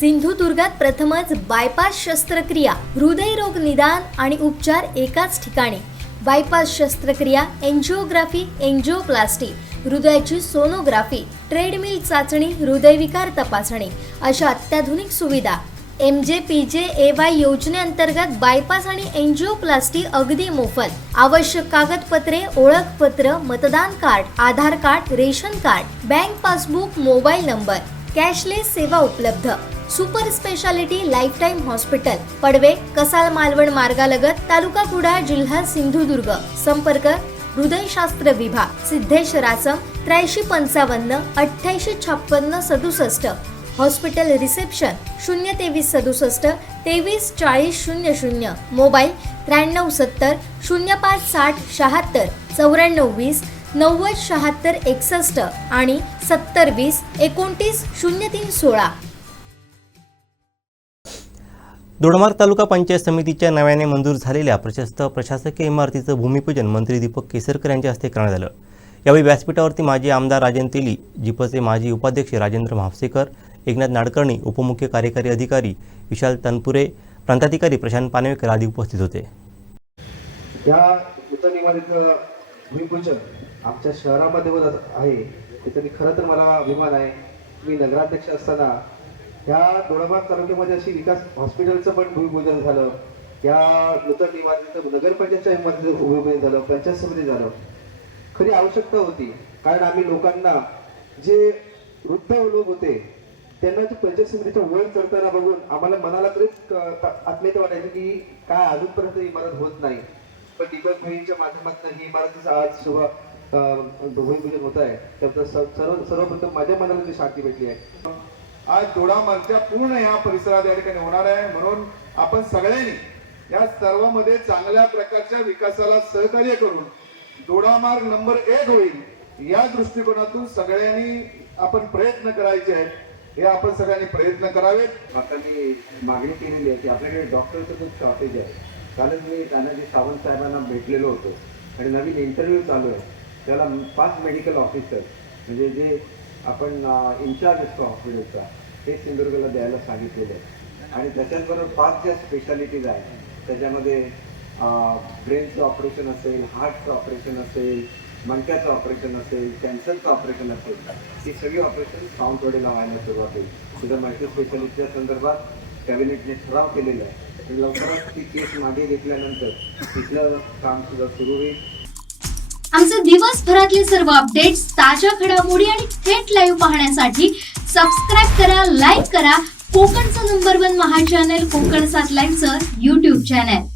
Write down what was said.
सिंधुदुर्गात प्रथमच बायपास शस्त्रक्रिया, हृदयरोग निदान आणि उपचार एकाच ठिकाणी। बायपास शस्त्रक्रिया, एंजिओग्राफी, एंजिओप्लास्टी, हृदयाची सोनोग्राफी, ट्रेडमिल चाचणी, हृदयविकार तपासणी अशा अत्याधुनिक सुविधा। MJPJAY योजनेअंतर्गत बायपास आणि एंजिओप्लास्टी अगदी मोफत। आवश्यक कागदपत्रे, ओळखपत्र, मतदान card, Aadhaar card, ration card, bank passbook, mobile number, cashless सेवा उपलब्ध। Super speciality lifetime hospital, Padve, Kasal Malvan मार्गालगत, तालुका कुडाळ, जिल्हा सिंधुदुर्ग। संपर्क हृदयशास्त्र विभाग, Siddhesh Rasam, 8355 8856 67। Hospital reception 02367 234000। Mobile 9370 0560 76 9420 9076 61 आणि 7020 29 0316। दोडमार्ग तालुका पंचायत समितीच्या नव्याने मंजूर झालेल्या प्रशस्त प्रशासकीय इमारतीचं भूमिपूजन मंत्री दीपक केसरकर यांच्या हस्ते करण्यात आलं। यावेळी व्यासपीठावरती माजी आमदार राजन तेली, जिपचे माजी उपाध्यक्ष राजेंद्र म्हापसेकर, एकनाथ नाडकर्णी, उपमुख्य कार्यकारी अधिकारी विशाल तनपुरे, प्रांताधिकारी प्रशांत पानवेकर आदी उपस्थित होते। या नूतन इमारतीचं भूमिपूजन आमच्या शहरामध्ये होत आहे, त्याचा खरं तर मला अभिमान आहे। मी नगराध्यक्ष असताना या दोडमार्ग तालुक्यामध्ये अशी विकास हॉस्पिटलचं पण भूमिपूजन झालं, या नूतन इमारतीचं नगरपंचायतच्या इमारतीचं भूमिपूजन झालं, पंचायत समिती झालं। खरी आवश्यकता होती, कारण आम्ही लोकांना जे वृद्ध लोक होते त्यांना जे पंचायत समितीच्या वर चढताना बघून आम्हाला मनाला तरीच आत्मीयता वाटायची की काय अजूनपर्यंत इमारत होत नाही। पण दीपक भाईंच्या माध्यमातून ही इमारतीचं आज भूमिपूजन होत आहे, त्याबद्दल सर्वप्रथम माझ्या मनाला ती शांती भेटली आहे। आज दोडामार्गच्या पूर्ण या परिसरात या ठिकाणी होणार आहे, म्हणून आपण सगळ्यांनी या सर्वांमध्ये चांगल्या प्रकारच्या विकासाला सहकार्य करून दोडामार्ग नंबर 1 होईल या दृष्टिकोनातून सगळ्यांनी आपण प्रयत्न करायचे आहेत। हे आपण सगळ्यांनी प्रयत्न करावेत। आता मी मागणी केलेली आहे की आपल्याकडे डॉक्टरचं खूप शॉर्टेज आहे। कालच मी तानाजी सावंत साहेबांना भेटलेलो होतो आणि नवीन इंटरव्ह्यू चालू आहे, त्याला 5 मेडिकल ऑफिसर म्हणजे जे आपण इन्चार्ज असतो हॉस्पिटलचा ते सिंधुदुर्गला द्यायला सांगितलेलं आहे। आणि त्याच्याचबरोबर 5 ज्या स्पेशालिटीज आहेत त्याच्यामध्ये ब्रेनचं ऑपरेशन असेल, हार्टचं ऑपरेशन असेल, मणक्याचं ऑपरेशन असेल, कॅन्सरचं ऑपरेशन असेल, ही सगळी ऑपरेशन सावंतवाडीला व्हायला सुरुवात होईल। सुद्धा मल्टी स्पेशालिटीच्या संदर्भात कॅबिनेटने ठराव केलेला आहे। लवकरच ती केस मागे घेतल्यानंतर तिथलं काम सुद्धा सुरू होईल। आमचे दिवसभरातले सर्व अपडेट्स, ताज्या घडामोडी आणि थेट लाईव्ह पाहण्यासाठी सबस्क्राईब करा, लाईक करा कोकणचं नंबर 1 महा चॅनल कोकण 7 लाईव्हचं YouTube चॅनल।